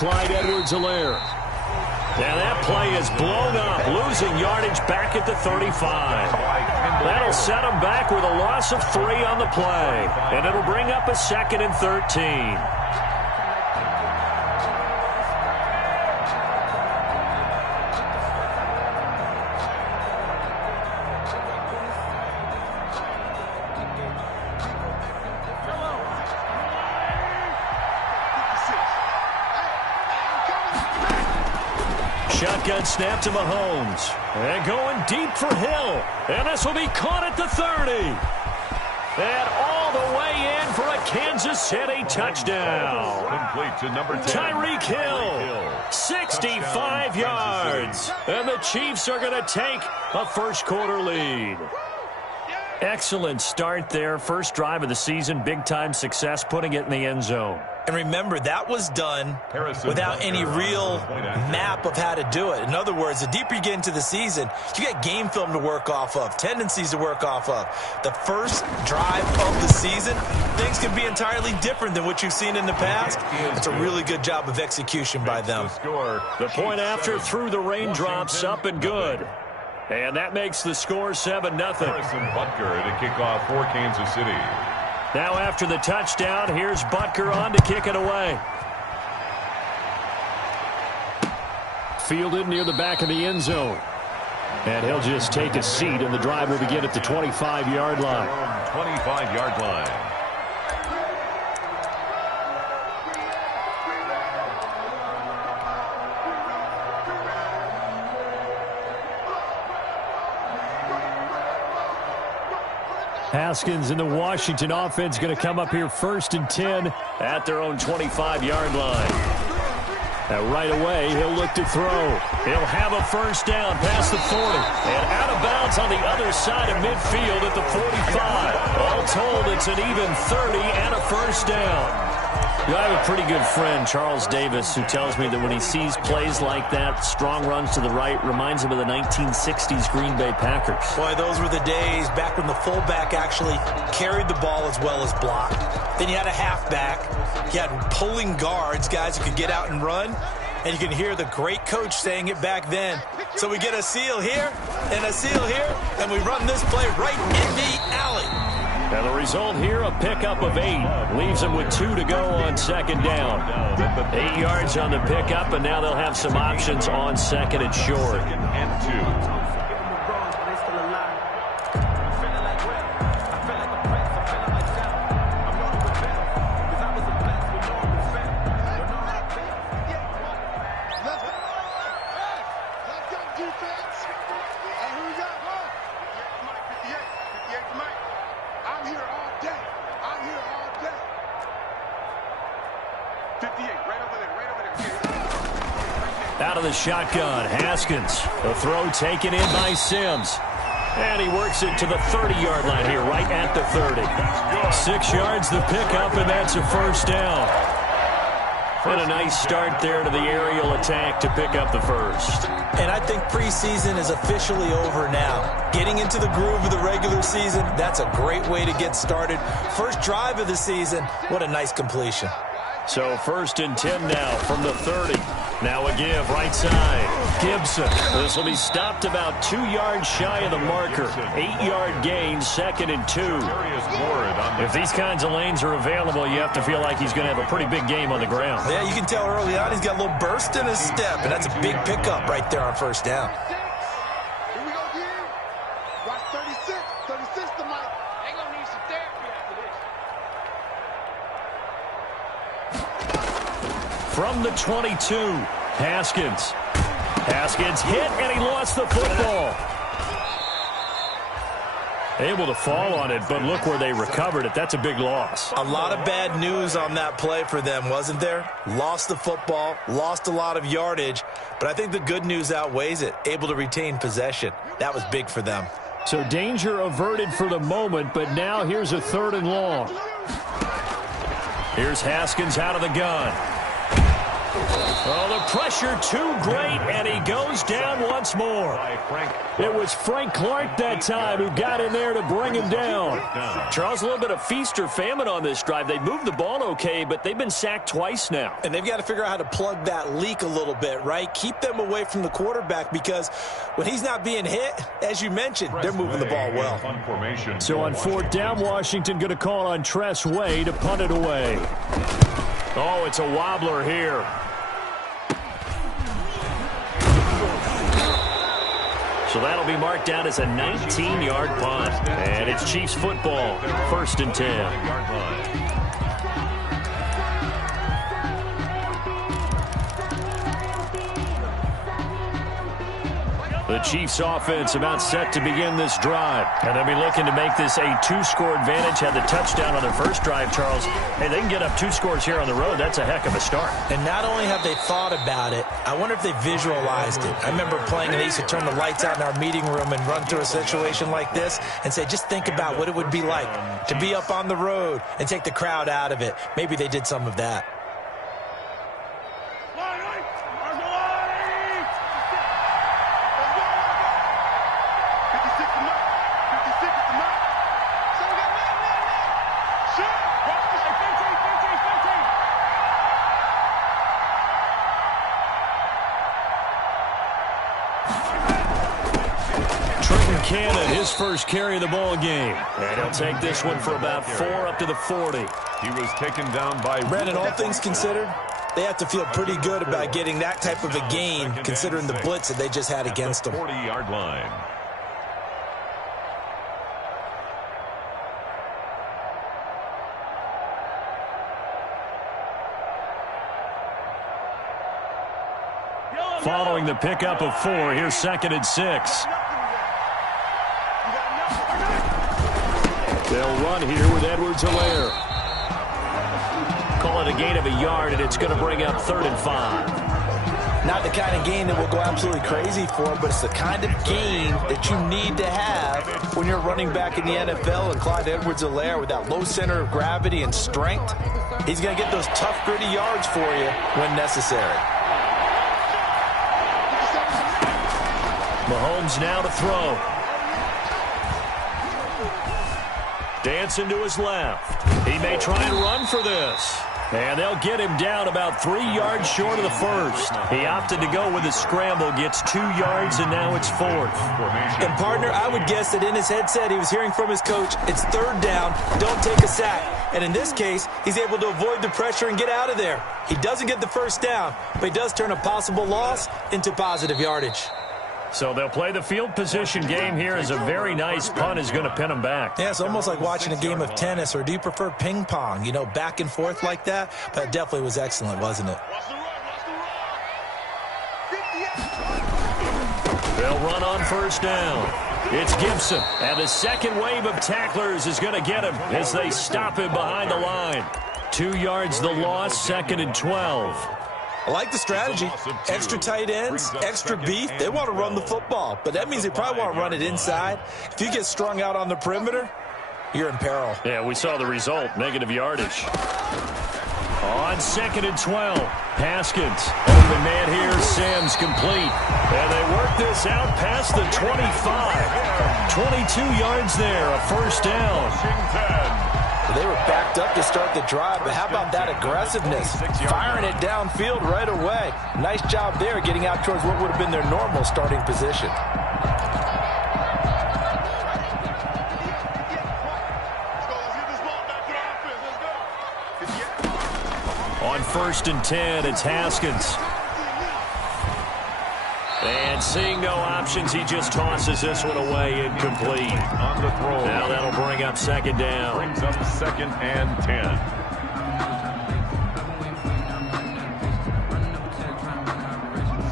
Clyde Edwards-Helaire. And that play is blown up, losing yardage back at the 35. That'll set them back with a loss of 3 on the play. And it'll bring up a 2nd and 13. Shotgun snap to Mahomes. And going deep for Hill. And this will be caught at the 30. And all the way in for a Kansas City touchdown. Complete to number 10. Tyreek Hill, 65 yards. And the Chiefs are going to take a first-quarter lead. Excellent start there. First drive of the season. Big-time success, putting it in the end zone. And remember, that was done without any real map of how to do it. In other words, the deeper you get into the season, you get game film to work off of, tendencies to work off of. The first drive of the season, things can be entirely different than what you've seen in the past. It's a really good job of execution by them. The point after threw the raindrops up and good. And that makes the score 7-0. Harrison Butker to kick off for Kansas City. Now after the touchdown, here's Butker on to kick it away. Fielded near the back of the end zone. And he'll just take a seat, and the drive will begin at the 25-yard line. 25-yard line. Haskins and the Washington offense going to come up here 1st and 10 at their own 25-yard line. Now right away, he'll look to throw. He'll have a first down past the 40. And out of bounds on the other side of midfield at the 45. All told, it's an even 30 and a first down. I have a pretty good friend, Charles Davis, who tells me that when he sees plays like that, strong runs to the right, reminds him of the 1960s Green Bay Packers. Boy, those were the days back when the fullback actually carried the ball as well as blocked. Then you had a halfback. You had pulling guards, guys who could get out and run. And you can hear the great coach saying it back then. So we get a seal here and a seal here, and we run this play right in the alley. Now the result here, a pickup of 8. Leaves them with 2 to go on 2nd down. 8 yards on the pickup, and now they'll have some options on 2nd and short. And 2. Out of the shotgun, Haskins. The throw taken in by Sims. And he works it to the 30-yard line here, right at the 30. 6 yards the pickup, and that's a first down. And a nice start there to the aerial attack to pick up the first. And I think preseason is officially over now. Getting into the groove of the regular season, that's a great way to get started. First drive of the season, what a nice completion. So 1st and 10 now from the 30. Now a give, right side. Gibson. This will be stopped about 2 yards shy of the marker. 8-yard gain, 2nd and 2. If these kinds of lanes are available, you have to feel like he's going to have a pretty big game on the ground. Yeah, you can tell early on he's got a little burst in his step, and that's a big pickup right there on first down. Here we go again. Watch 36. 36 to Mike. They're going to need some therapy after this. From the 22, Haskins. Haskins hit, and he lost the football. Able to fall on it, but look where they recovered it. That's a big loss. A lot of bad news on that play for them, wasn't there? Lost the football, lost a lot of yardage, but I think the good news outweighs it. Able to retain possession. That was big for them. So danger averted for the moment, but now here's a 3rd and long. Here's Haskins out of the gun. Oh, the pressure too great, and he goes down once more. It was Frank Clark that time who got in there to bring him down. Charles, a little bit of feast or famine on this drive. They moved the ball okay, but they've been sacked twice now. And they've got to figure out how to plug that leak a little bit, right? Keep them away from the quarterback because when he's not being hit, as you mentioned, they're moving the ball well. So on 4th down, Washington going to call on Tress Way to punt it away. Oh, it's a wobbler here. So that'll be marked down as a 19-yard punt. And it's Chiefs football, 1st and 10. The Chiefs offense about set to begin this drive. And they'll be looking to make this a 2-score advantage. Had the touchdown on their first drive, Charles. Hey, they can get up 2 scores here on the road. That's a heck of a start. And not only have they thought about it, I wonder if they visualized it. I remember playing and they used to turn the lights out in our meeting room and run through a situation like this and say, just think about what it would be like to be up on the road and take the crowd out of it. Maybe they did some of that. Cannon, his first carry of the ball game. And he'll take this one for about 4 up to the 40. He was taken down by... Brandon, all things considered, they have to feel pretty good about getting that type of a gain considering the blitz that they just had against them. 40-yard line. Following the pickup of 4, here's 2nd and 6. They'll run here with Edwards-Helaire. Call it a gain of a yard, and it's going to bring up 3rd and 5. Not the kind of gain that we'll go absolutely crazy for, but it's the kind of gain that you need to have when you're running back in the NFL. And Clyde Edwards-Helaire, with that low center of gravity and strength, he's going to get those tough, gritty yards for you when necessary. Mahomes now to throw. Dancing to his left. He may try and run for this. And they'll get him down about 3 yards short of the first. He opted to go with a scramble, gets 2 yards, and now it's 4th. And, partner, I would guess that in his headset he was hearing from his coach, it's 3rd down, don't take a sack. And in this case, he's able to avoid the pressure and get out of there. He doesn't get the first down, but he does turn a possible loss into positive yardage. So they'll play the field position game here as a very nice punt is going to pin them back. Yeah, it's almost like watching a game of tennis, or do you prefer ping pong? You know, back and forth like that? But it definitely was excellent, wasn't it? They'll run on 1st down. It's Gibson, and the second wave of tacklers is going to get him as they stop him behind the line. 2 yards the loss, 2nd and 12. I like the strategy. Extra tight ends, extra beef. They want to run the football, but that means they probably want to run it inside. If you get strung out on the perimeter, you're in peril. Yeah, we saw the result, negative yardage. On 2nd and 12, Haskins. Open man here, Sims complete. And they work this out past the 25. 22 yards there, a 1st down. They were backed up to start the drive, but how about that aggressiveness? Firing it downfield right away. Nice job there getting out towards what would have been their normal starting position. On 1st and 10, it's Haskins. And seeing no options, he just tosses this one away, incomplete. On the throw. Now that'll bring up 2nd down. Brings up 2nd and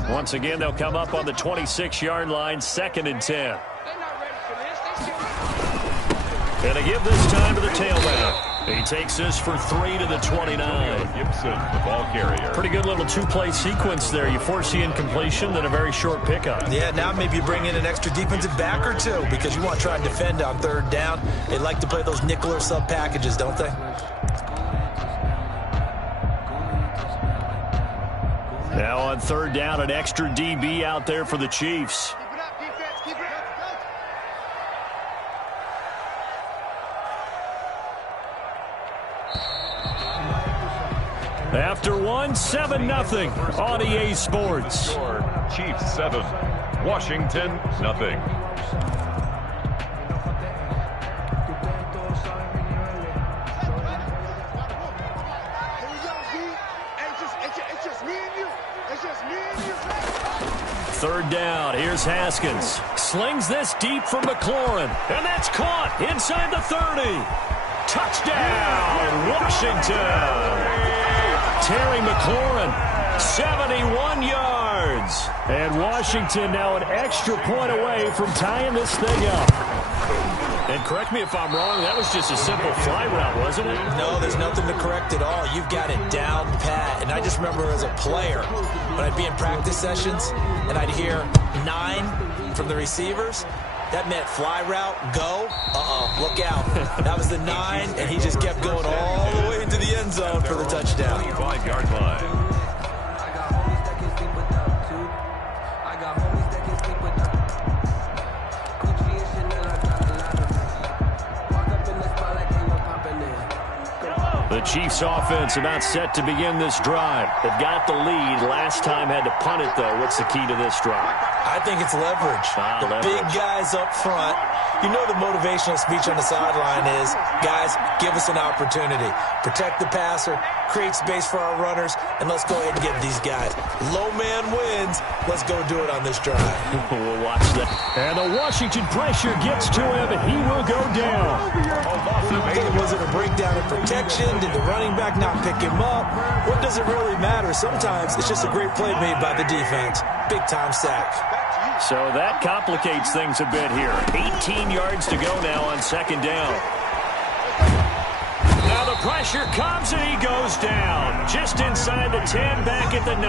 10. Once again, they'll come up on the 26-yard line, 2nd and 10. And they give this time to the tailback. He takes this for 3 to the 29. Gibson, the ball carrier. Pretty good little 2-play sequence there. You force the incompletion, then a very short pickup. Yeah, now maybe you bring in an extra defensive back or two because you want to try and defend on 3rd down. They like to play those nickel or sub packages, don't they? Now on third down, an extra DB out there for the Chiefs. Keep it up, defense. Keep it up. After 7-0 on EA Sports. Chiefs 7, Washington nothing. Here we go, Z. It's just me and you. It's just me and you. Third down, here's Haskins. Slings this deep for McLaurin, and that's caught inside the 30. Touchdown, Washington. Terry McLaurin, 71 yards. And Washington now an extra point away from tying this thing up. And correct me if I'm wrong, that was just a simple fly route, wasn't it? No, there's nothing to correct at all. You've got it down pat. And I just remember as a player, when I'd be in practice sessions and I'd hear 9 from the receivers, that meant fly route, go. Look out. That was the 9, and he just kept going all the way into the end zone for the touchdown. 25-yard line. The Chiefs offense about set to begin this drive. They've got the lead. Last time had to punt it, though. What's the key to this drive? I think it's leverage. The big guys up front. You know the motivational speech on the sideline is, guys, give us an opportunity. Protect the passer, create space for our runners, and let's go ahead and get these guys. Low man wins. Let's go do it on this drive. We'll watch that. And the Washington pressure gets to him, and he will go down. Was it a breakdown in protection? Did the running back not pick him up? What does it really matter? Sometimes it's just a great play made by the defense. Big-time sack. So that complicates things a bit here. 18 yards to go now on second down. Now the pressure comes and he goes down. Just inside the 10, back at the 9.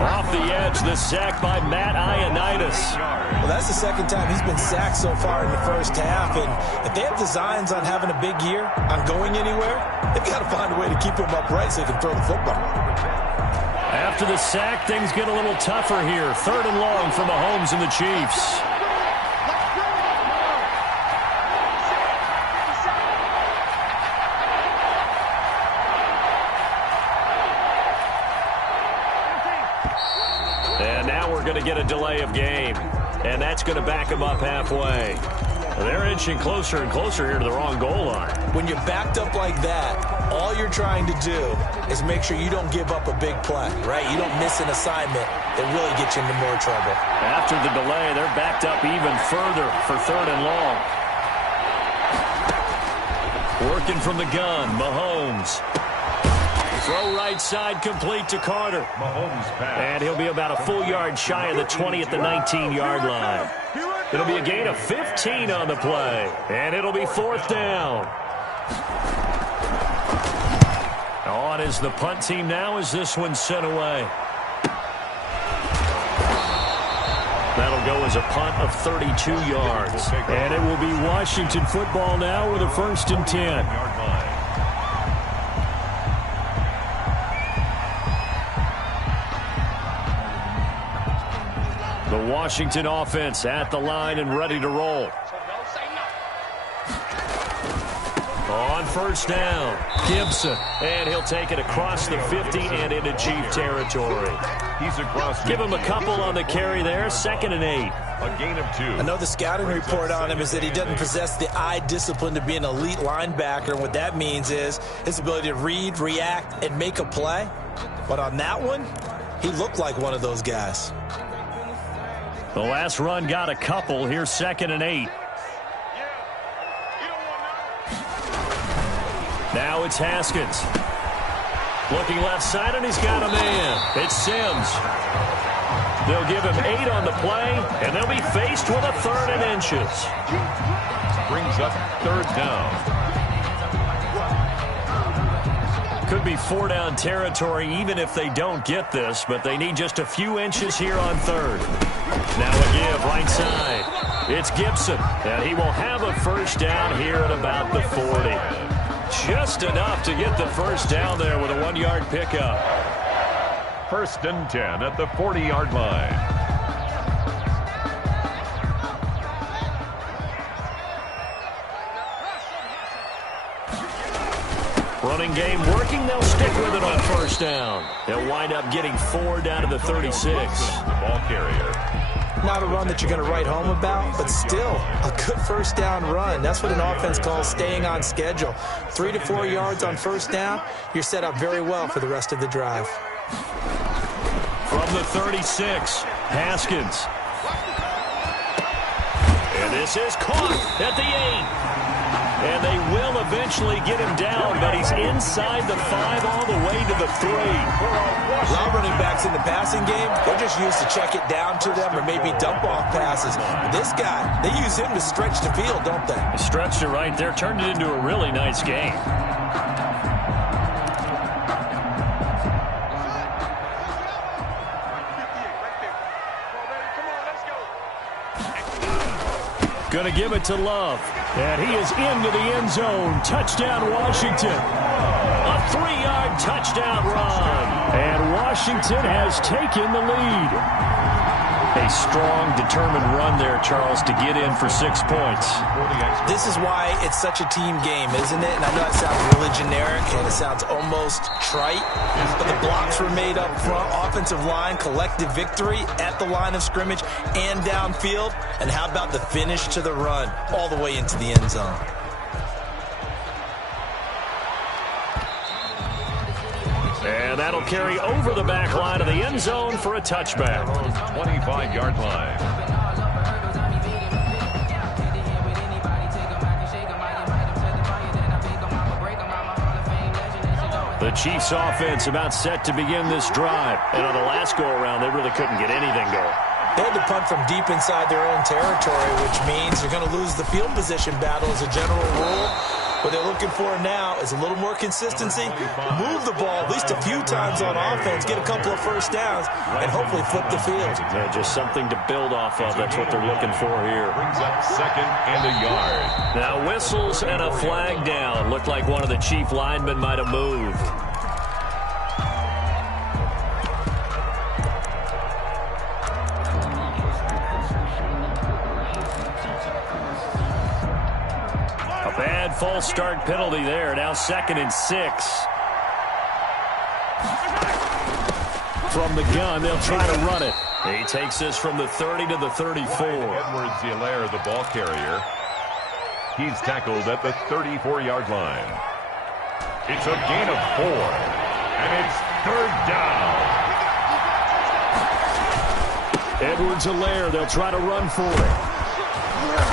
Off the edge, the sack by Matt Ioannidis. Well, that's the second time he's been sacked so far in the first half. And if they have designs on having a big year, on going anywhere, they've got to find a way to keep him upright so he can throw the football. After the sack, things get a little tougher here. Third and long for Mahomes and the Chiefs. And now we're going to get a delay of game. And that's going to back them up halfway. They're inching closer and closer here to the wrong goal line. When you're backed up like that, all you're trying to do is make sure you don't give up a big play, right? You don't miss an assignment that really gets you into more trouble. After the delay, they're backed up even further for third and long. Working from the gun, Mahomes. Throw right side complete to Carter. Mahomes pass. And he'll be about a full yard shy of the 20 at the 19-yard line. It'll be a gain of 15 on the play. And it'll be fourth down. On is the punt team now as this one's sent away. That'll go as a punt of 32 yards. And it will be Washington football now with a 1st and 10. The Washington offense at the line and ready to roll. On first down, Gibson. And he'll take it across the 50 and into Chief territory. He's across. Give him a couple on the carry there. 2nd and 8. A gain of 2. I know the scouting report on him is that he doesn't possess the eye discipline to be an elite linebacker. And what that means is his ability to read, react, and make a play. But on that one, he looked like one of those guys. The last run got a couple. Here's 2nd and 8. Now it's Haskins. Looking left side, and he's got a man. It's Sims. They'll give him 8 on the play, and they'll be faced with a 3rd and inches. Brings up 3rd down. Could be 4-down territory even if they don't get this, but they need just a few inches here on 3rd. Now a give right side. It's Gibson, and he will have a 1st down here at about the 40. Just enough to get the 1st down there with a 1-yard pickup. First and 10 at the 40-yard line. Running game working. They'll stick with it on first down. They'll wind up getting 4 down to the 36. The ball carrier. Not a run that you're going to write home about, but still a good first down run. That's what an offense calls staying on schedule. 3 to 4 yards on first down, you're set up very well for the rest of the drive. From the 36, Haskins. And this is caught at the 8. And they will eventually get him down, but he's inside the 5 all the way to the 3. A lot of running backs in the passing game, they're just used to check it down to them or maybe dump off passes. But this guy, they use him to stretch the field, don't they? He stretched it right there, turned it into a really nice game. Going to give it to Love. And he is into the end zone. Touchdown, Washington. A 3-yard touchdown run. And Washington has taken the lead. A strong, determined run there, Charles, to get in for 6 points. This is why it's such a team game, isn't it? And I know that sounds really generic and it sounds almost trite, but the blocks were made up front. Offensive line, collective victory at the line of scrimmage and downfield. And how about the finish to the run all the way into the end zone? And that'll carry over the back line of the end zone for a touchback. 25-yard line. The Chiefs offense about set to begin this drive. And on the last go-around, they really couldn't get anything going. They had to punt from deep inside their own territory, which means they're going to lose the field position battle as a general rule. What they're looking for now is a little more consistency, move the ball at least a few times on offense, get a couple of first downs, and hopefully flip the field. Yeah, just something to build off of. That's what they're looking for here. Brings up 2nd and a yard. Now whistles and a flag down. Looked like one of the Chief linemen might have moved. Bad false start penalty there. Now 2nd and 6. From the gun, they'll try to run it. He takes this from the 30 to the 34. Edwards-Helaire, the ball carrier. He's tackled at the 34-yard line. It's a gain of 4. And it's 3rd down. Edwards-Helaire, they'll try to run for it.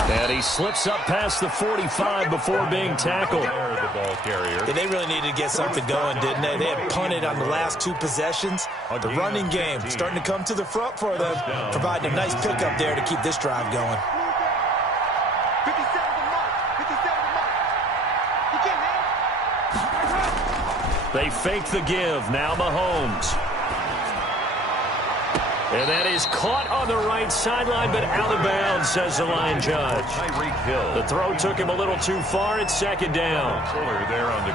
And he slips up past the 45 before being tackled. The ball carrier. Yeah, they really needed to get something going, didn't they? They had punted on the last 2 possessions. The running game starting to come to the front for them, providing a nice pickup there to keep this drive going. 57 to mark. 57 to mark. You can't have. They fake the give. Now Mahomes. And that is caught on the right sideline, but out of bounds, says the line judge. The throw took him a little too far. It's 2nd down.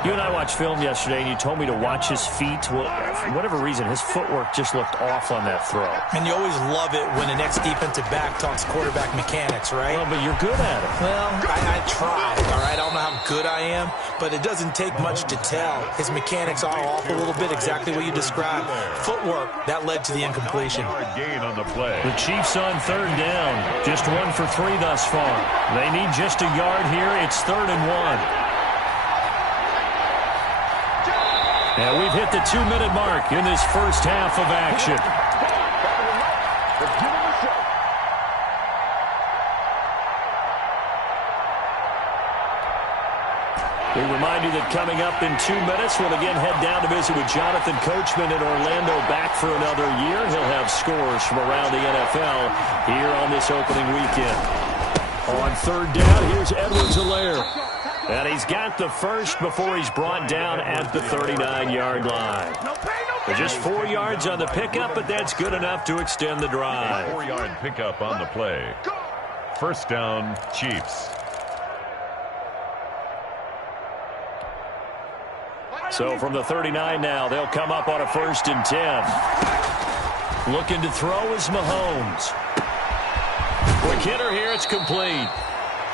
You and I watched film yesterday, and you told me to watch his feet. Well, for whatever reason, his footwork just looked off on that throw. And you always love it when the next defensive back talks quarterback mechanics, right? Well, but you're good at it. Well, I try, all right? I don't know how good I am, but it doesn't take much to tell. His mechanics are off a little bit, exactly what you described. Footwork, that led to the incompletion. Gain on the play. The Chiefs on 3rd down. Just 1 for 3 thus far. They need just a yard here. It's 3rd and 1. And we've hit the 2-minute mark in this first half of action. We remind you that coming up in 2 minutes, we'll again head down to visit with Jonathan Coachman in Orlando, back for another year. He'll have scores from around the NFL here on this opening weekend. On 3rd down, here's Edwards-Helaire. And he's got the first before he's brought down at the 39-yard line. Just 4 yards on the pickup, but that's good enough to extend the drive. 4-yard pickup on the play. First down, Chiefs. So from the 39 now, they'll come up on a 1st and 10. Looking to throw is Mahomes. Quick hitter here, it's complete.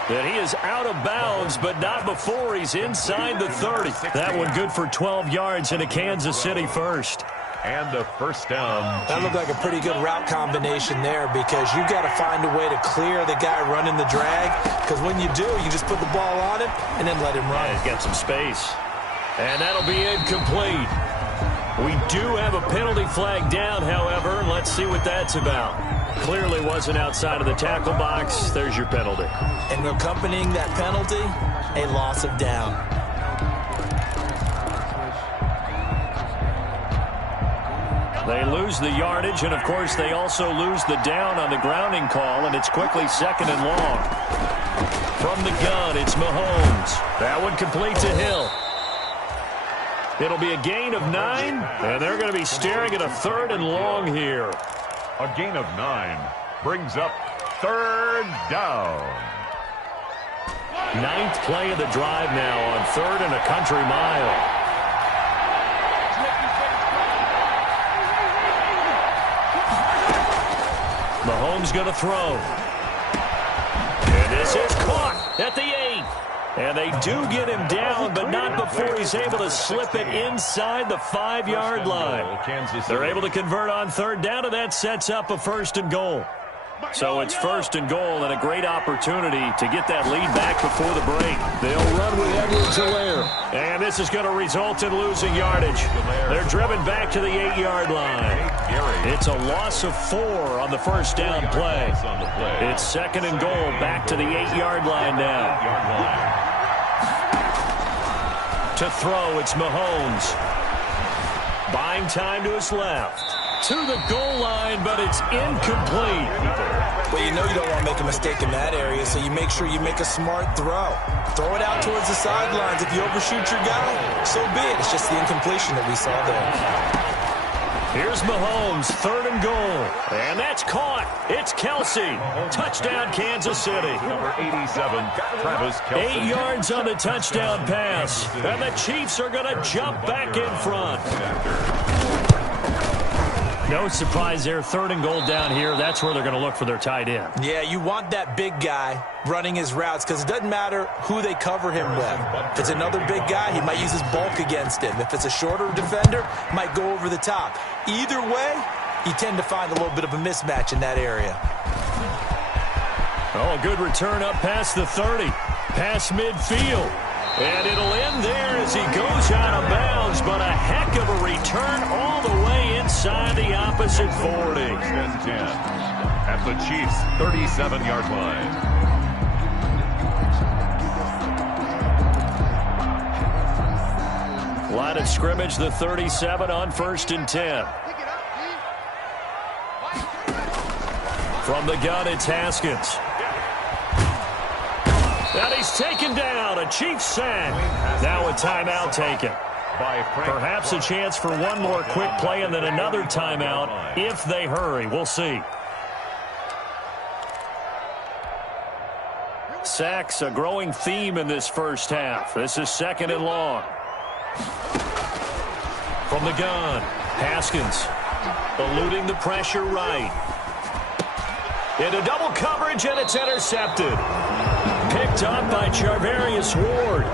And he is out of bounds, but not before he's inside the 30. That one good for 12 yards and a Kansas City first. And a first down. That looked like a pretty good route combination there because you've got to find a way to clear the guy running the drag. Because when you do, you just put the ball on him and then let him run. Yeah, he's got some space. And that'll be incomplete. We do have a penalty flag down, however. Let's see what that's about. Clearly wasn't outside of the tackle box. There's your penalty. And accompanying that penalty, a loss of down. They lose the yardage, and, of course, they also lose the down on the grounding call, and it's quickly 2nd and long. From the gun, it's Mahomes. That one complete to Hill. It'll be a gain of 9, and they're going to be staring at a 3rd and long here. A gain of 9 brings up 3rd down. 9th play of the drive now on 3rd and a country mile. Mahomes going to throw. And this is caught at the 8. And they do get him down, but not before he's able to slip it inside the 5-yard line. They're able to convert on 3rd down, and that sets up a 1st and goal. So it's 1st and goal and a great opportunity to get that lead back before the break. They'll run with Edwards-Helaire. And this is going to result in losing yardage. They're driven back to the 8-yard line. It's a loss of 4 on the 1st down play. It's 2nd and goal back to the 8-yard line now. To throw, it's Mahomes. Buying time to his left. To the goal line, but it's incomplete. Well, you know you don't want to make a mistake in that area, so you make sure you make a smart throw. Throw it out towards the sidelines. If you overshoot your guy, so be it. It's just the incompletion that we saw there. Here's Mahomes, 3rd and goal. And that's caught. It's Kelsey. Touchdown, Kansas City. Number 87, Travis Kelce. 8 yards on the touchdown pass. And the Chiefs are going to jump back in front. No surprise there, 3rd and goal down here. That's where they're going to look for their tight end. Yeah, you want that big guy running his routes because it doesn't matter who they cover him with. If it's another big guy, he might use his bulk against him. If it's a shorter defender, might go over the top. Either way, you tend to find a little bit of a mismatch in that area. Oh, good return up past the 30. Past midfield. And it'll end there as he goes out of bounds, but a heck of a return all the way inside the opposite 40. And 10 at the Chiefs' 37-yard line. Line of scrimmage, the 37 on 1st and 10. From the gun, it's Haskins. And he's taken down. A Chiefs sack. Now a timeout taken. Perhaps a chance for one more quick play and then another timeout if they hurry. We'll see. Sacks, a growing theme in this first half. This is 2nd and long. From the gun, Haskins eluding the pressure right. Into double coverage, and it's intercepted. Picked up by Charvarius Ward.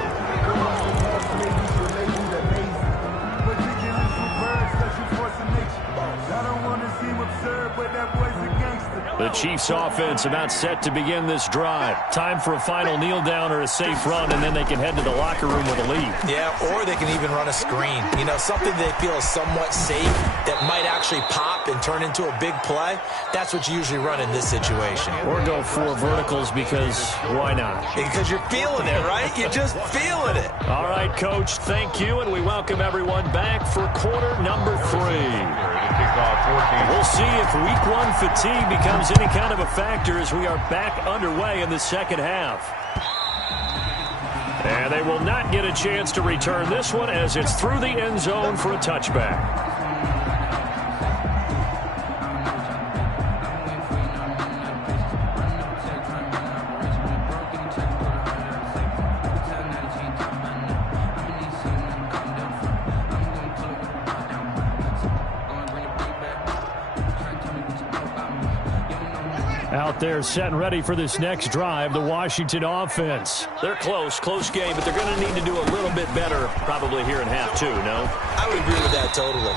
The Chiefs offense about set to begin this drive. Time for a final kneel down or a safe run, and then they can head to the locker room with a lead. Yeah, or they can even run a screen. You know, something they feel is somewhat safe that might actually pop and turn into a big play. That's what you usually run in this situation. Or go 4 verticals because why not? Because you're feeling it, right? You're just feeling it. All right, Coach, thank you, and we welcome everyone back for quarter number 3. We'll see if week 1 fatigue becomes any kind of a factor as we are back underway in the second half. And they will not get a chance to return this one as it's through the end zone for a touchback. Out there set and ready for this next drive, the Washington offense. They're close game, but they're going to need to do a little bit better probably here in half two, no? I would agree with that totally.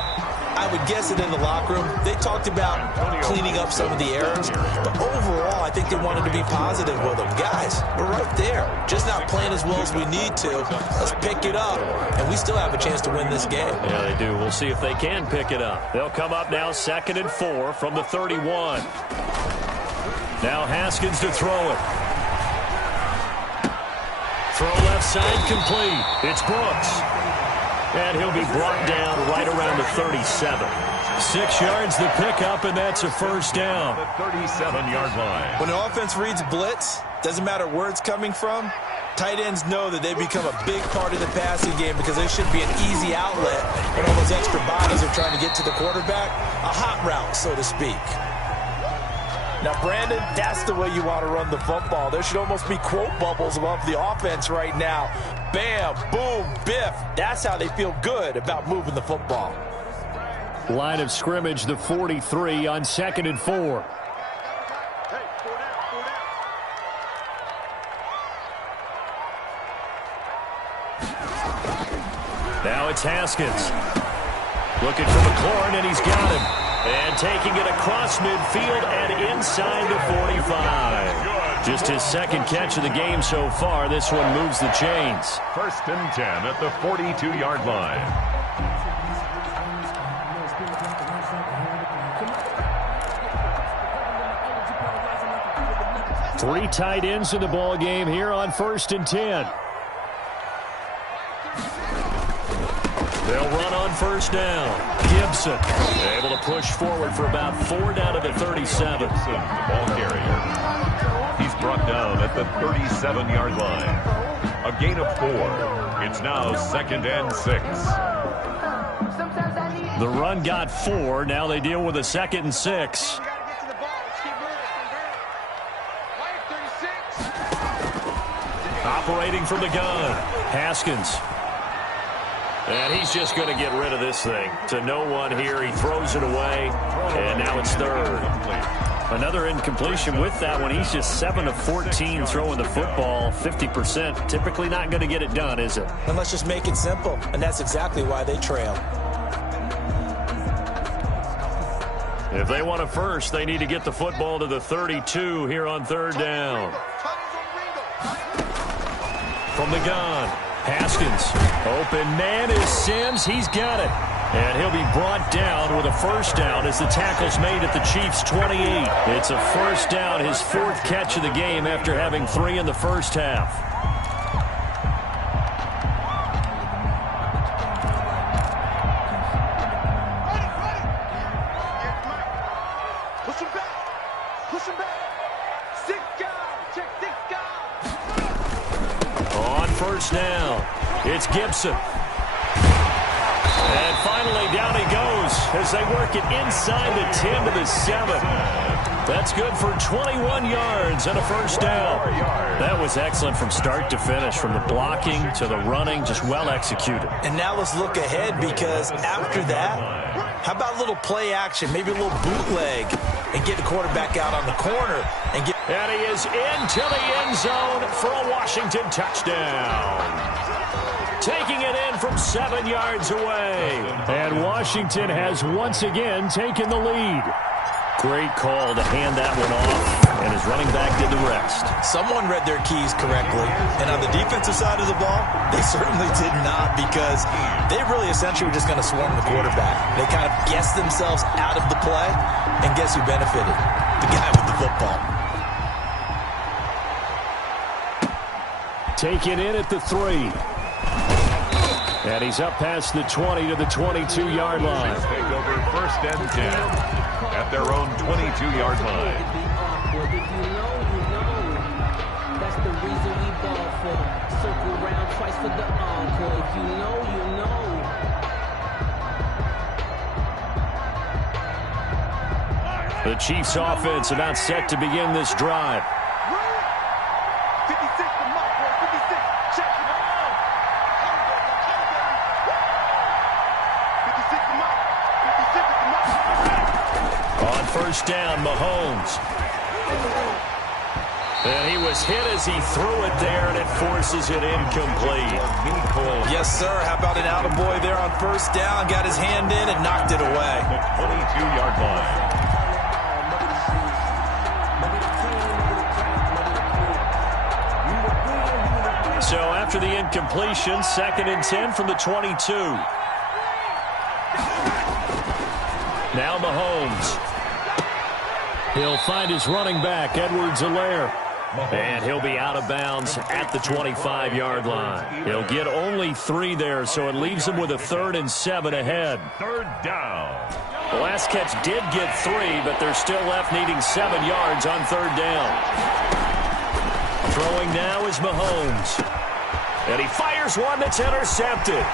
I would guess that in the locker room, they talked about cleaning up some of the errors, but overall, I think they wanted to be positive with them. Guys, we're right there, just not playing as well as we need to. Let's pick it up, and we still have a chance to win this game. Yeah, they do. We'll see if they can pick it up. They'll come up now 2nd and 4 from the 31. Now Haskins to throw it. Throw left side complete. It's Brooks. And he'll be brought down right around the 37. 6 yards the pickup, and that's a first down. The 37-yard line. When the offense reads blitz, doesn't matter where it's coming from, tight ends know that they become a big part of the passing game because they should be an easy outlet when all those extra bodies are trying to get to the quarterback. A hot route, so to speak. Now, Brandon, that's the way you want to run the football. There should almost be quote bubbles above the offense right now. Bam, boom, biff. That's how they feel good about moving the football. Line of scrimmage, the 43 on 2nd and 4. Now it's Haskins. Looking for McLaurin, and he's got him. And taking it across midfield and inside the 45. Just his second catch of the game so far. This one moves the chains. 1st and 10 at the 42-yard line. Three tight ends in the ball game here on 1st and 10. They'll run on 1st down. Gibson able to push forward for about 4 down to the 37. The ball carrier. He's brought down at the 37-yard line. A gain of 4. It's now 2nd and 6. The run got 4. Now they deal with a 2nd and 6. Operating from the gun. Haskins. And he's just going to get rid of this thing. To no one here. He throws it away. And now it's 3rd. Another incompletion with that one. He's just 7 of 14 throwing the football. 50%. Typically not going to get it done, is it? And let's just make it simple. And that's exactly why they trail. If they want a first, they need to get the football to the 32 here on 3rd down. From the gun. Haskins. Open man is Sims. He's got it. And he'll be brought down with a first down as the tackle's made at the Chiefs' 28. It's a first down, his 4th catch of the game after having 3 in the first half. Push him back. Push him back. 6 guys. Check 6 guys. On 1st down, it's Gibson. And finally, down he goes as they work it inside the 10 to the 7. That's good for 21 yards and a first down. That was excellent from start to finish, from the blocking to the running, just well executed. And now let's look ahead, because after that, how about a little play action, maybe a little bootleg, and get the quarterback out on the corner. And he is into the end zone for a Washington touchdown. Taking it in from 7 yards away. And Washington has once again taken the lead. Great call to hand that one off, and his running back did the rest. Someone read their keys correctly. And on the defensive side of the ball, they certainly did not, because they really essentially were just going to swarm the quarterback. They kind of guessed themselves out of the play, and guess who benefited? The guy with the football. Taken in at the 3. And he's up past the 20 to the 22-yard line. Take over 1st and 10 at their own 22-yard line. That's the reason we ball for. Circle round twice for the encore. If you know, you know. The Chiefs offense about set to begin this drive. 56 to Mike, boy. 56. Check it out. 56 to Mike. 56 to Mike. On 1st down, Mahomes. And he was hit as he threw it there, and it forces it incomplete. Yes, sir. How about an attaboy there on first down? Got his hand in and knocked it away. The 22-yard line. So after the incompletion, 2nd and 10 from the 22. Now Mahomes. He'll find his running back, Edwards-Helaire. And he'll be out of bounds at the 25-yard line. He'll get only 3 there, so it leaves him with a 3rd and 7 ahead. 3rd down. The last catch did get 3, but they're still left needing 7 yards on 3rd down. Throwing now is Mahomes. And he fires one that's intercepted.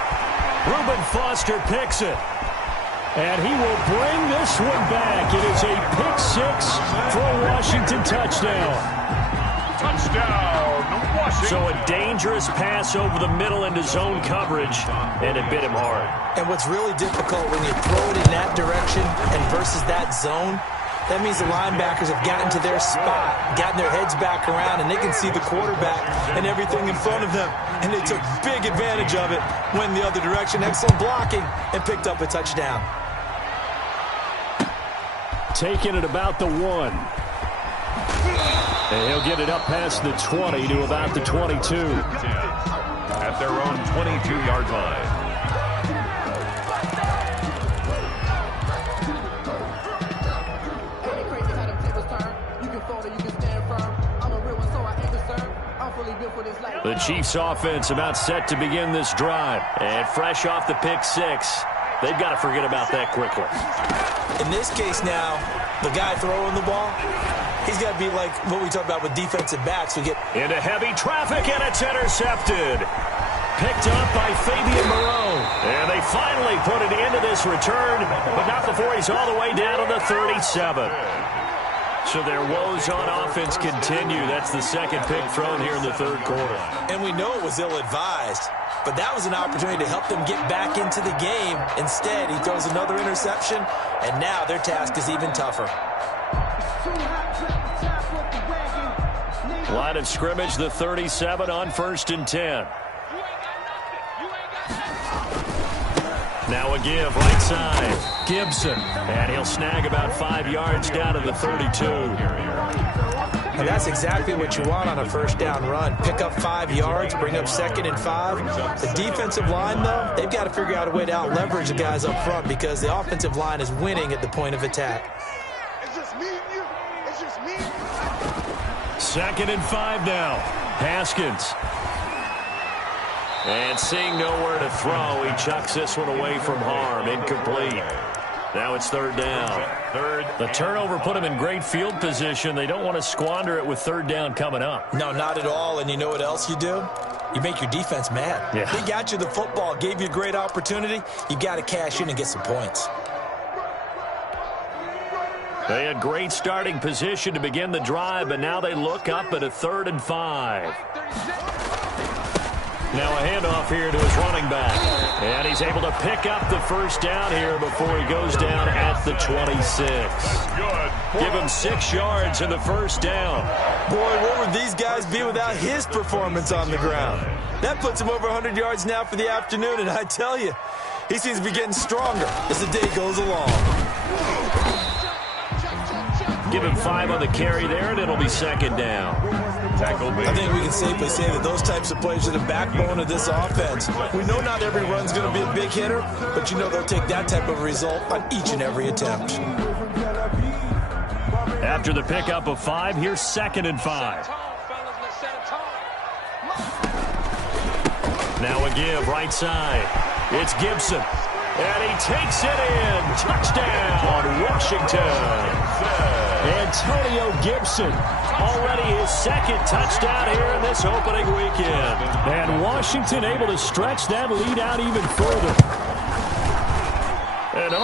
Reuben Foster picks it. And he will bring this one back. It is a pick 6 for a Washington touchdown. Touchdown, Washington. So a dangerous pass over the middle into zone coverage, and it bit him hard. And what's really difficult when you throw it in that direction and versus that zone, that means the linebackers have gotten to their spot, gotten their heads back around, and they can see the quarterback and everything in front of them. And they took big advantage of it, went the other direction, excellent blocking, and picked up a touchdown. Taking it about the 1. And he'll get it up past the 20 to about the 22. At their own 22-yard line. The Chiefs offense about set to begin this drive. And fresh off the pick 6, they've got to forget about that quickly. In this case now, the guy throwing the ball, he's got to be like what we talked about with defensive backs who get into heavy traffic, and it's intercepted. Picked up by Fabian Moreau. And they finally put an end to this return, but not before he's all the way down to the 37. So their woes on offense continue. That's the 2nd pick thrown here in the 3rd quarter. And we know it was ill-advised, but that was an opportunity to help them get back into the game. Instead, he throws another interception, and now their task is even tougher. Line of scrimmage, the 37 on 1st and 10. Now a give right side. Gibson. And he'll snag about 5 yards down to the 32. And that's exactly what you want on a first down run. Pick up 5 yards, bring up 2nd and 5. The defensive line, though, they've got to figure out a way to out-leverage the guys up front because the offensive line is winning at the point of attack. It's just me and you. It's just me and you. 2nd and 5 now. Haskins. And seeing nowhere to throw, he chucks this one away from harm. Incomplete. Now it's 3rd down. The turnover put him in great field position. They don't want to squander it with 3rd down coming up. No, not at all. And you know what else you do? You make your defense mad. Yeah. They got you the football, gave you a great opportunity. You got to cash in and get some points. They had great starting position to begin the drive, but now they look up at a 3rd and 5. Now a handoff here to his running back. And he's able to pick up the first down here before he goes down at the 26. Give him 6 yards in the first down. Boy, what would these guys be without his performance on the ground? That puts him over 100 yards now for the afternoon, and I tell you, he seems to be getting stronger as the day goes along. Give him 5 on the carry there, and it'll be 2nd down. I think we can safely say that those types of plays are the backbone of this offense. We know not every run's going to be a big hitter, but you know they'll take that type of result on each and every attempt. After the pickup of 5, here's 2nd and 5. Now a give right side. It's Gibson. And he takes it in. Touchdown, Washington. Antonio Gibson, already his 2nd touchdown here in this opening weekend. And Washington able to stretch that lead out even further. And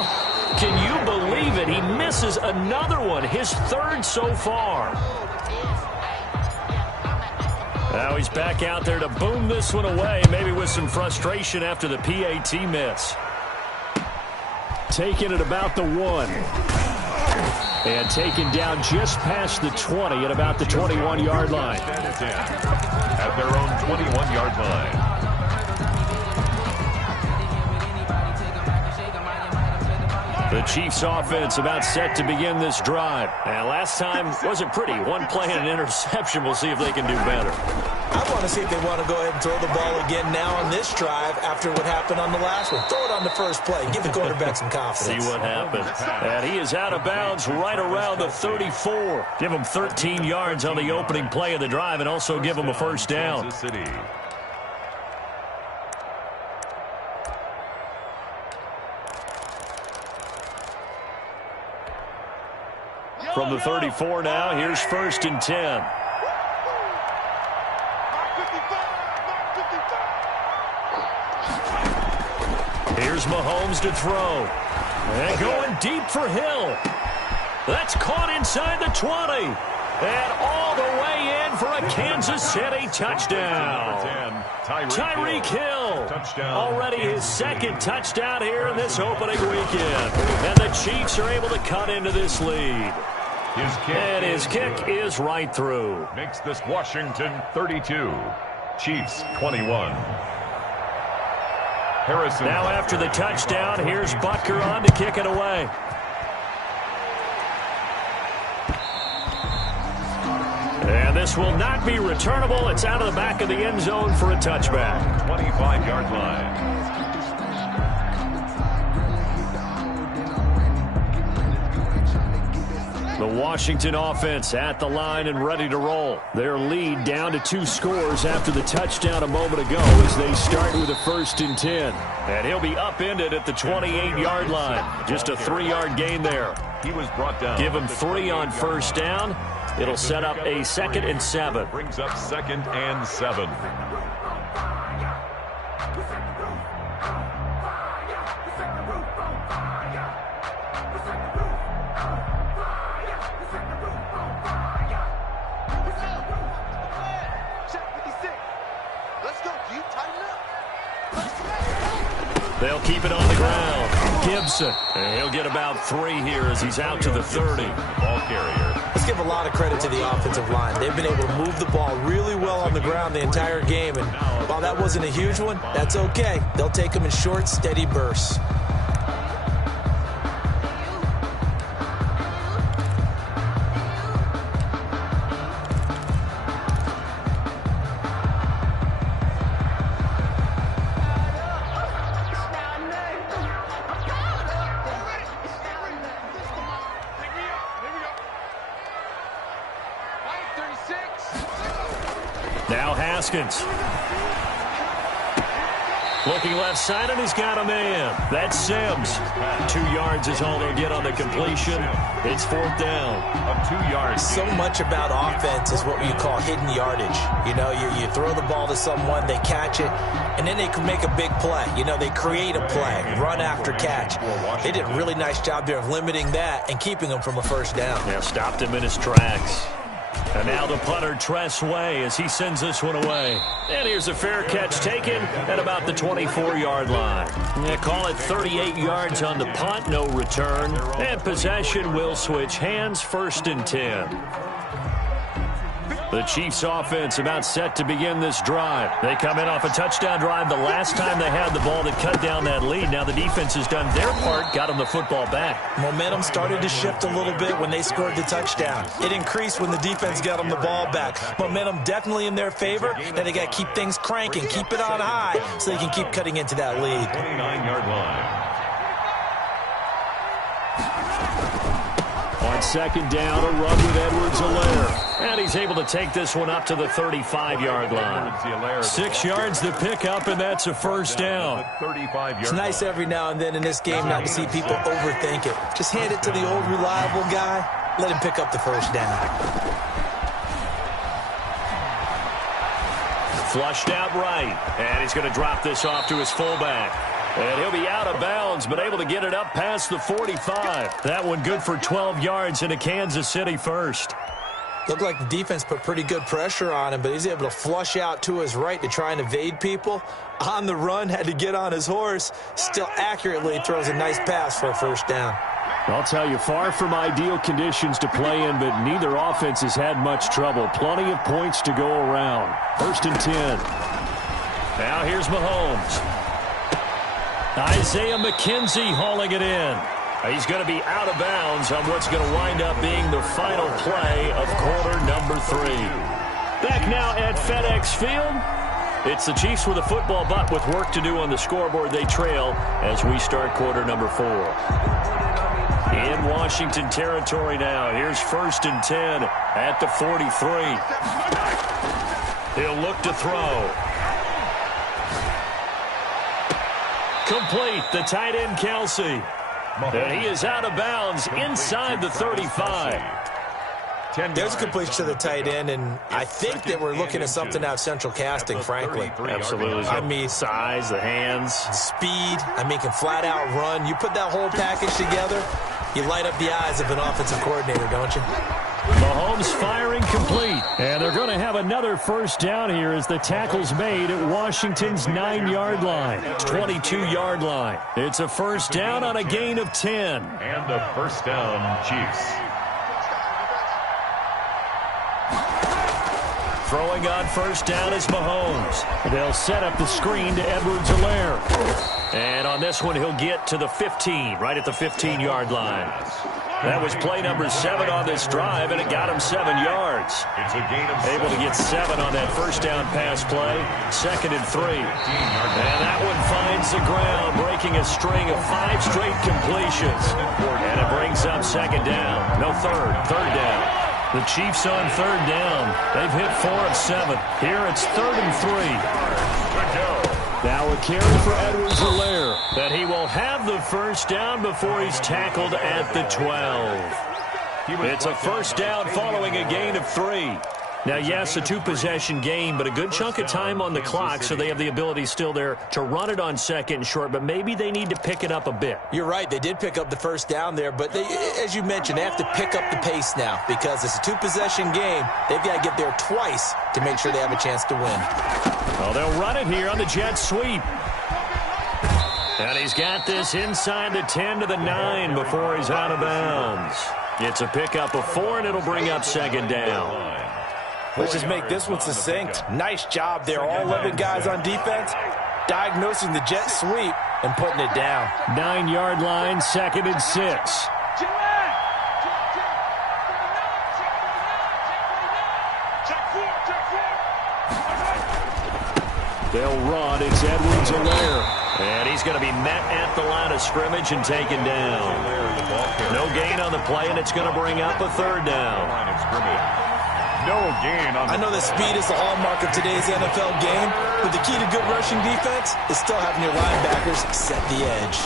can you believe it? He misses another one, his 3rd so far. Now he's back out there to boom this one away, maybe with some frustration after the PAT miss. Taking it about the 1. And taken down just past the 20 at about the 21-yard line. At their own 21-yard line. The Chiefs offense about set to begin this drive. And last time wasn't pretty. One play and an interception. We'll see if they can do better. I want to see if they want to go ahead and throw the ball again now on this drive after what happened on the last one. Throw it on the first play. Give the quarterback some confidence. See what happens. And he is out of bounds right around the 34. Give him 13 yards on the opening play of the drive and also give him a first down. Kansas City. From the 34 now, here's 1st and 10. Here's Mahomes to throw. And going deep for Hill. That's caught inside the 20. And all the way in for a Kansas City touchdown. Tyreek Hill. Already his second touchdown here in this opening weekend. And the Chiefs are able to cut into this lead. His kick is right through. Makes this Washington 32. Chiefs 21. Harrison. Now after the touchdown, here's Butker on to kick it away. And this will not be returnable. It's out of the back of the end zone for a touchback. 25-yard line. The Washington offense at the line and ready to roll. Their lead down to 2 scores after the touchdown a moment ago as they start with a 1st and 10. And he'll be upended at the 28-yard line. Just a 3-yard gain there. He was brought down. Give him 3 on first down. It'll set up a 2nd and 7. Brings up 2nd and 7. They'll keep it on the ground. Gibson. And he'll get about 3 here as he's out to the 30. Ball carrier. Let's give a lot of credit to the offensive line. They've been able to move the ball really well on the ground the entire game. And while that wasn't a huge one, that's okay. They'll take them in short, steady bursts. Now Haskins. Looking left side, and he's got a man. That's Sims. 2 yards is all they'll get on the completion. It's 4th down. A 2-yard. So much about offense is what you call hidden yardage. You know, you throw the ball to someone, they catch it, and then they can make a big play. You know, they create a play, run after catch. They did a really nice job there of limiting that and keeping them from a first down. Yeah, stopped him in his tracks. And now the punter, Tress Way, as he sends this one away. And here's a fair catch taken at about the 24-yard line. Yeah, call it 38 yards on the punt, no return. And possession will switch hands, 1st and 10. The Chiefs offense about set to begin this drive. They come in off a touchdown drive the last time they had the ball that cut down that lead. Now the defense has done their part, got them the football back. Momentum started to shift a little bit when they scored the touchdown. It increased when the defense got them the ball back. Momentum definitely in their favor. Now they got to keep things cranking, keep it on high so they can keep cutting into that lead. 29-yard line. On 2nd down, a run with Edwards-Helaire. And he's able to take this one up to the 35-yard line. 6 yards to pick up, and that's a first down. It's nice every now and then in this game not to see people overthink it. Just hand it to the old reliable guy. Let him pick up the first down. Flushed out right. And he's going to drop this off to his fullback. And he'll be out of bounds, but able to get it up past the 45. That one good for 12 yards into Kansas City first. Looked like the defense put pretty good pressure on him, but he's able to flush out to his right to try and evade people. On the run, had to get on his horse. Still accurately throws a nice pass for a first down. I'll tell you, far from ideal conditions to play in, but neither offense has had much trouble. Plenty of points to go around. 1st and 10. Now here's Mahomes. Isaiah McKenzie hauling it in. He's going to be out of bounds on what's going to wind up being the final play of quarter number 3. Back now at FedEx Field. It's the Chiefs with a football, but with work to do on the scoreboard. They trail as we start quarter number 4. In Washington territory now. Here's 1st and 10 at the 43. He'll look to throw. Complete. The tight end, Kelsey. And he is out of bounds inside the 35. There's a completion to the tight end, and I think that we're looking at something out of central casting, frankly. Absolutely. I mean, size, the hands. Speed. I mean, can flat out run. You put that whole package together, you light up the eyes of an offensive coordinator, don't you? Mahomes firing complete. And they're going to have another 1st down here as the tackle's made at Washington's 9-yard line. 22-yard line. It's a 1st down on a gain of 10. And a 1st down, Chiefs. Throwing on 1st down is Mahomes. They'll set up the screen to Edwards-Helaire. And on this one, he'll get to the 15, right at the 15-yard line. That was play number 7 on this drive, and it got him 7 yards. It's a gain of Able to get 7 on that 1st down pass play. 2nd and 3. And that one finds the ground, breaking a string of 5 straight completions. And it brings up 2nd down. No, 3rd down. The Chiefs on 3rd down. They've hit 4 of 7. Here it's 3rd and 3. Now a carry for Edwards-Helaire. That he will have the 1st down before he's tackled at the 12. It's a 1st down following a gain of 3. Now, yes, a 2-possession game, but a good chunk of time on the clock, so they have the ability still there to run it on 2nd and short, but maybe they need to pick it up a bit. You're right. They did pick up the 1st down there, but they, as you mentioned, they have to pick up the pace now because it's a 2-possession game. They've got to get there twice to make sure they have a chance to win. Well, they'll run it here on the jet sweep. And he's got this inside the 10 to the 9 before he's out of bounds. It's a pickup of 4, and it'll bring up 2nd down. Let's just make this one succinct. Nice job there. All 11 guys on defense diagnosing the jet sweep and putting it down. 9-yard line, 2nd and 6. They'll run. It's Edwards-Helaire. And he's going to be met at the line of scrimmage and taken down. No gain on the play, and it's going to bring up a 3rd down. No gain on the I know that speed is the hallmark of today's NFL game, but the key to good rushing defense is still having your linebackers set the edge.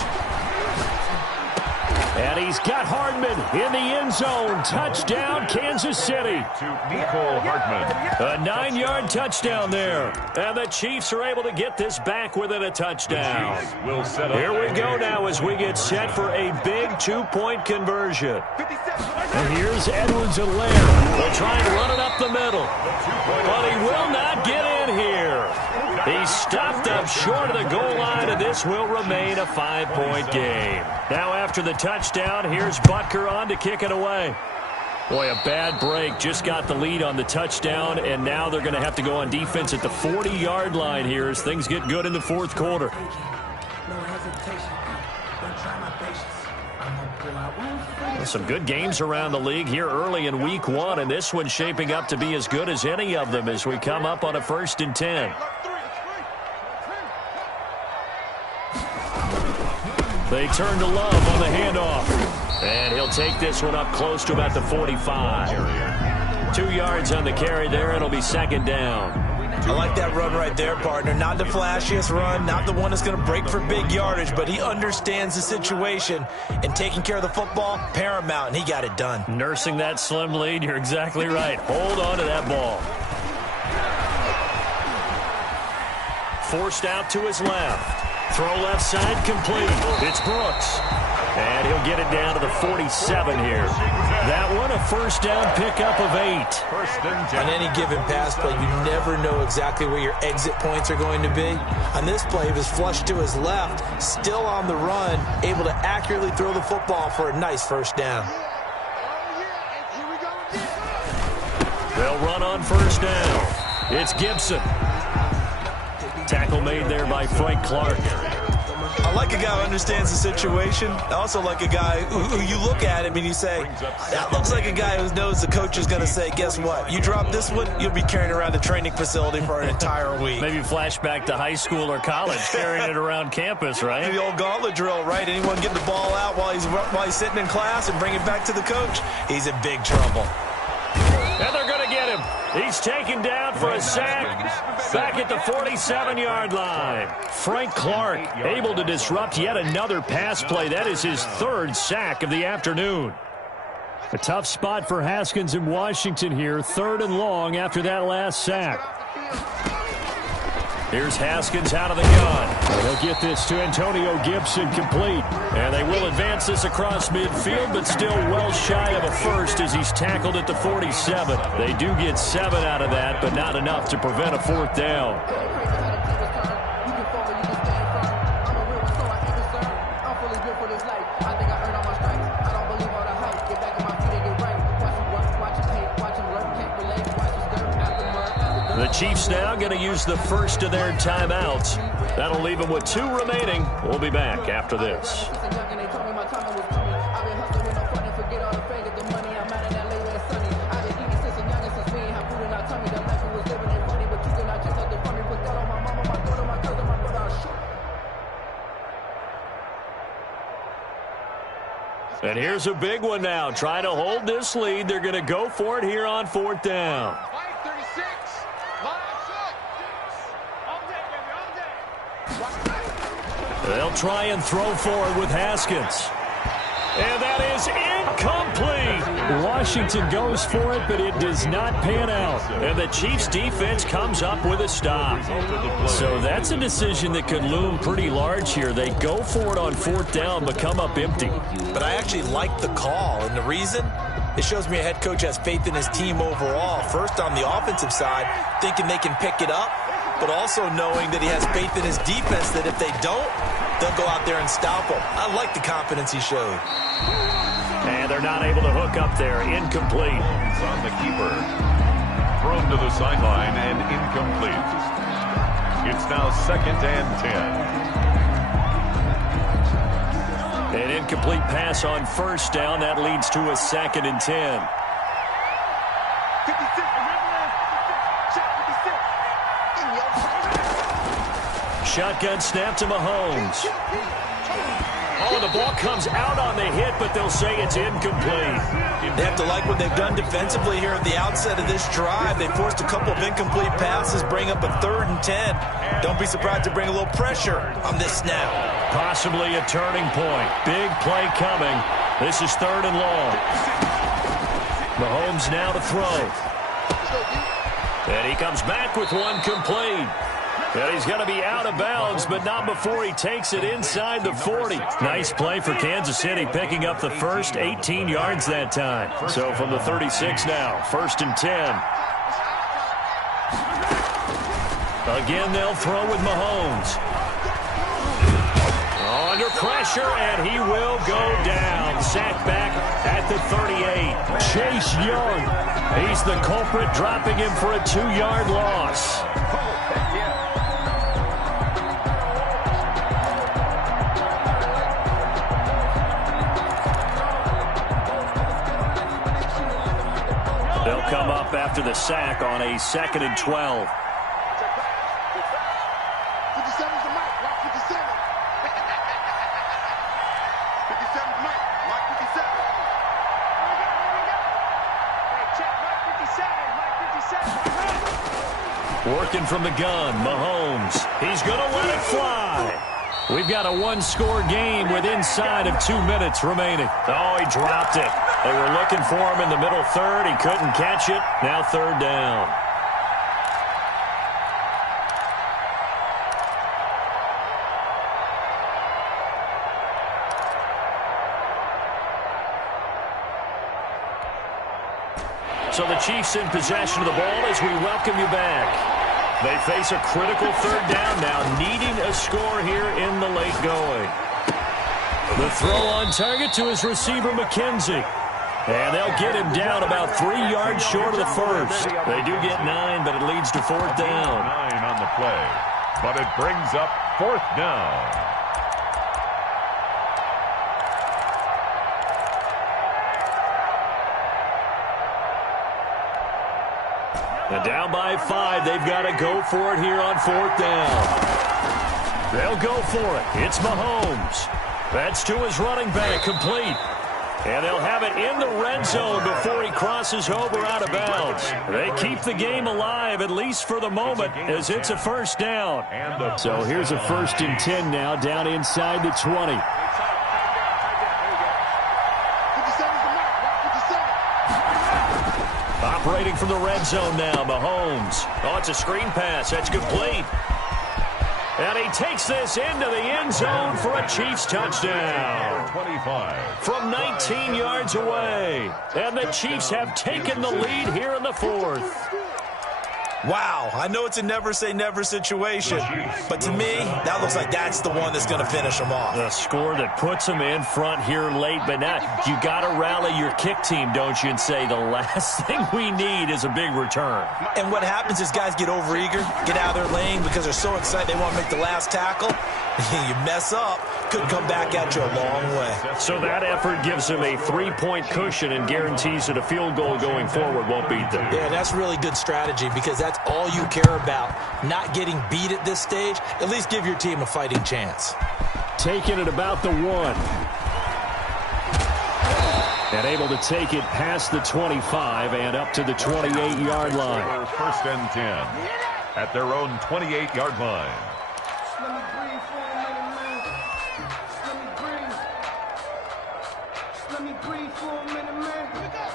And he's got Hardman in the end zone. Touchdown, Kansas City. to Nicole Hartman. A 9-yard touchdown there. And the Chiefs are able to get this back within a touchdown. Will set up. Here we go now as we get set for a big 2-point conversion. And here's Edwards-Helaire. They'll try and run it up the middle. But he will not get in here. He's stopped up short of the goal line, and this will remain a 5-point game. Now after the touchdown, here's Butker on to kick it away. Boy, a bad break. Just got the lead on the touchdown, and now they're going to have to go on defense at the 40-yard line here as things get good in the fourth quarter. Some good games around the league here early in week 1, and this one's shaping up to be as good as any of them as we come up on a 1st and 10. They turn to Love on the handoff. And he'll take this one up close to about the 45. 2 yards on the carry there. It'll be 2nd down. I like that run right there, partner. Not the flashiest run, not the one that's going to break for big yardage, but he understands the situation, and taking care of the football, paramount, and he got it done. Nursing that slim lead, you're exactly right. Hold on to that ball. Forced out to his left. Throw left side complete. It's Brooks. And he'll get it down to the 47 here. That one a first down pickup of 8. First and 10. On any given pass play, you never know exactly where your exit points are going to be. On this play, he was flushed to his left, still on the run, able to accurately throw the football for a nice first down. They'll run on first down. It's Gibson. Tackle made there by Frank Clark. I like a guy who understands the situation. I also like a guy who you look at him and you say, that looks like a guy who knows the coach is going to say, guess what? You drop this one, you'll be carrying around the training facility for an entire week. Maybe flashback to high school or college, carrying it around campus, right? The old gauntlet drill, right? Anyone get the ball out while he's sitting in class and bring it back to the coach? He's in big trouble. And they're going to get him. He's taken down for a sack back at the 47-yard line. Frank Clark able to disrupt yet another pass play. That is his 3rd sack of the afternoon. A tough spot for Haskins in Washington here. 3rd and long after that last sack. Here's Haskins out of the gun. He'll get this to Antonio Gibson complete. And they will advance this across midfield, but still well shy of a first as he's tackled at the 47. They do get 7 out of that, but not enough to prevent a 4th down. The Chiefs now going to use the first of their timeouts. That'll leave them with 2 remaining. We'll be back after this. And here's a big one now. Trying to hold this lead. They're going to go for it here on 4th down. They'll try and throw forward with Haskins. And that is incomplete. Washington goes for it, but it does not pan out. And the Chiefs defense comes up with a stop. So that's a decision that could loom pretty large here. They go for it on 4th down, but come up empty. But I actually like the call, and the reason? It shows me a head coach has faith in his team overall. First, on the offensive side, thinking they can pick it up, but also knowing that he has faith in his defense that if they don't, they'll go out there and stop him. I like the confidence he showed. And they're not able to hook up there. Incomplete. It's on the keeper. Thrown to the sideline and incomplete. It's now 2nd and 10. An incomplete pass on first down. That leads to a 2nd and 10. Shotgun snap to Mahomes. Oh, the ball comes out on the hit, but they'll say it's incomplete. They have to like what they've done defensively here at the outset of this drive. They forced a couple of incomplete passes, bring up a 3rd and 10. Don't be surprised to bring a little pressure on this snap. Possibly a turning point. Big play coming. This is 3rd and long. Mahomes now to throw. And he comes back with one complete. And he's going to be out of bounds, but not before he takes it inside the 40. Nice play for Kansas City, picking up the first 18 yards that time. So from the 36 now, 1st and 10. Again, they'll throw with Mahomes. Under pressure, and he will go down. Sacked back at the 38. Chase Young, he's the culprit, dropping him for a 2-yard loss. They'll come up after the sack on a 2nd and 12. 57's the mic. Rock 57. 57's mic. Rock 57. Hey, check Mike 57. Mike 57. Working from the gun, Mahomes. He's going to let it fly. We've got a 1-score game with inside of 2 minutes remaining. Oh, he dropped it. They were looking for him in the middle 3rd. He couldn't catch it. Now 3rd down. So the Chiefs in possession of the ball as we welcome you back. They face a critical third down now, needing a score here in the late going. The throw on target to his receiver, McKenzie. And they'll get him down about 3 yards short of the first. They do get 9, but it leads to fourth down. 9 on the play, but it brings up fourth down. And down by 5, they've got to go for it here on fourth down. They'll go for it. It's Mahomes. That's to his running back, complete. And they'll have it in the red zone before he crosses over out of bounds. They keep the game alive, at least for the moment, as it's a first down. So here's a 1st and 10 now, down inside the 20. Operating from the red zone now, Mahomes. Oh, it's a screen pass. That's complete. And he takes this into the end zone for a Chiefs touchdown. 25. From 19 yards away. And the Chiefs have taken the lead here in the fourth. Wow, I know it's a never-say-never situation, but to me, that looks like that's the one that's going to finish them off. The score that puts them in front here late, but now you got to rally your kick team, don't you, and say the last thing we need is a big return. And what happens is guys get overeager, get out of their lane because they're so excited they want to make the last tackle. You mess up, could come back at you a long way. So that effort gives them a 3-point cushion and guarantees that a field goal going forward won't beat them. Yeah, that's really good strategy because that's all you care about. Not getting beat at this stage, at least give your team a fighting chance. Taking it about the 1. And able to take it past the 25 and up to the 28-yard line. 1st and 10 at their own 28-yard line.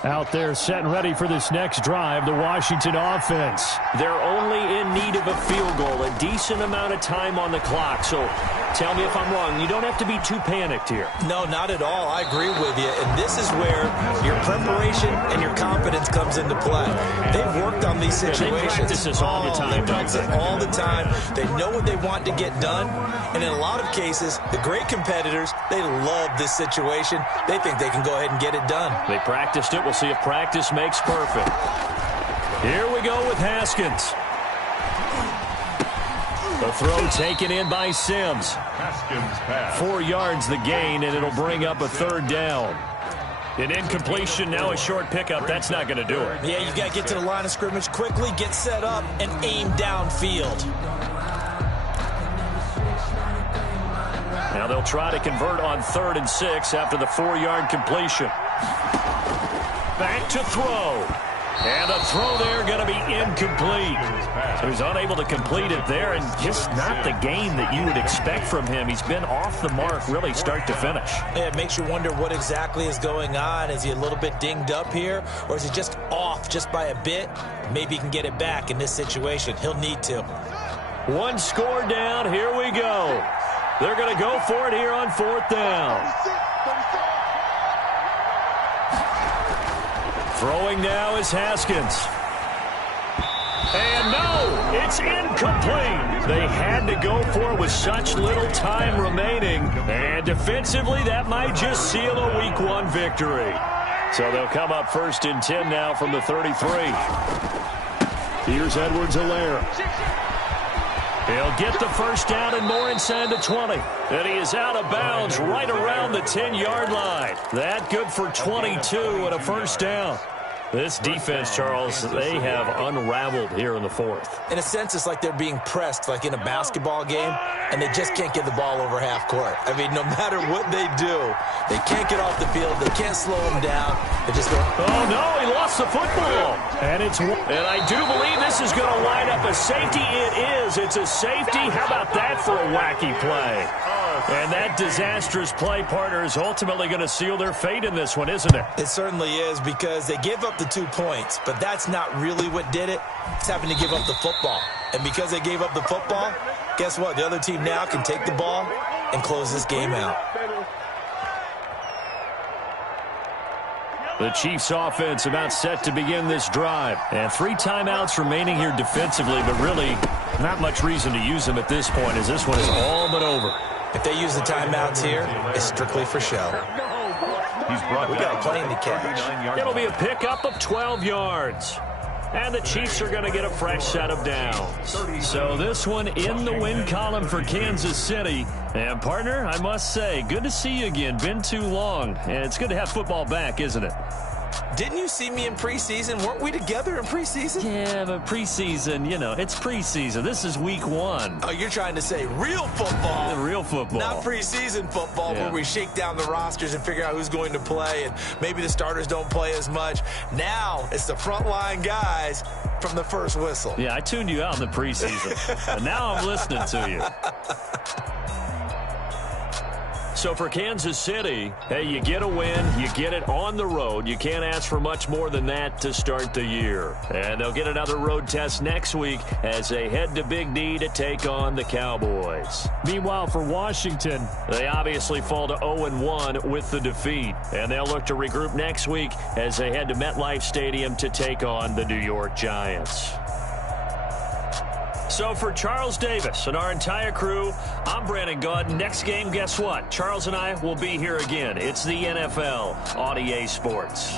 Out there set and ready for this next drive, the Washington offense. They're only in need of a field goal, a decent amount of time on the clock. So tell me if I'm wrong. You don't have to be too panicked here. No, not at all. I agree with you. And this is where your preparation and your confidence comes into play. They've worked on these situations. They practice this all the time. They practice it all the time. They know what they want to get done. And in a lot of cases, the great competitors, they love this situation. They think they can go ahead and get it done. They practiced it. We'll see if practice makes perfect. Here we go with Haskins. The throw taken in by Sims. Haskins pass. 4 yards the gain, and it'll bring up a third down. An incompletion, now a short pickup. That's not going to do it. Yeah, you got to get to the line of scrimmage quickly, get set up, and aim downfield. Now they'll try to convert on 3rd and 6 after the 4-yard completion. Back to throw. And the throw there going to be incomplete. So he's unable to complete it there, and just not the game that you would expect from him. He's been off the mark really start to finish. Yeah, it makes you wonder what exactly is going on. Is he a little bit dinged up here, or is he just off just by a bit? Maybe he can get it back in this situation. He'll need to. 1 score down. Here we go. They're going to go for it here on 4th down. Throwing now is Haskins. And no, it's incomplete. They had to go for it with such little time remaining. And defensively, that might just seal a Week 1 victory. So they'll come up 1st and 10 now from the 33. Here's Edwards-Helaire. He'll get the first down and more inside the 20. And he is out of bounds right around the 10-yard line. That good for 22 and a first down. This defense, Charles, they have unraveled here in the 4th. In a sense, it's like they're being pressed, like in a basketball game, and they just can't get the ball over half court. I mean, no matter what they do, they can't get off the field. They can't slow them down. They just go, oh, no, he lost the football. And I do believe this is going to line up a safety. It is. It's a safety. How about that for a wacky play? And that disastrous play, partner, is ultimately going to seal their fate in this one, isn't it? It certainly is, because they gave up the 2 points, but that's not really what did it. It's having to give up the football. And because they gave up the football, guess what? The other team now can take the ball and close this game out. The Chiefs offense about set to begin this drive. And 3 timeouts remaining here defensively, but really not much reason to use them at this point as this one is all but over. If they use the timeouts here, it's strictly for show. He's brought We got a plane to catch. It'll be a pickup of 12 yards. And the Chiefs are going to get a fresh set of downs. So this one in the win column for Kansas City. And, partner, I must say, good to see you again. Been too long. And it's good to have football back, isn't it? Didn't you see me in preseason? Weren't we together in preseason? Yeah, but preseason, you know, it's preseason. This is week 1. Oh, you're trying to say real football. Real football. Not preseason football where we shake down the rosters and figure out who's going to play, and maybe the starters don't play as much. Now it's the frontline guys from the first whistle. Yeah, I tuned you out in the preseason. And now I'm listening to you. So for Kansas City, hey, you get a win, you get it on the road. You can't ask for much more than that to start the year. And they'll get another road test next week as they head to Big D to take on the Cowboys. Meanwhile, for Washington, they obviously fall to 0-1 with the defeat. And they'll look to regroup next week as they head to MetLife Stadium to take on the New York Giants. So for Charles Davis and our entire crew, I'm Brandon Gaudin. Next game, guess what? Charles and I will be here again. It's the NFL on EA Sports.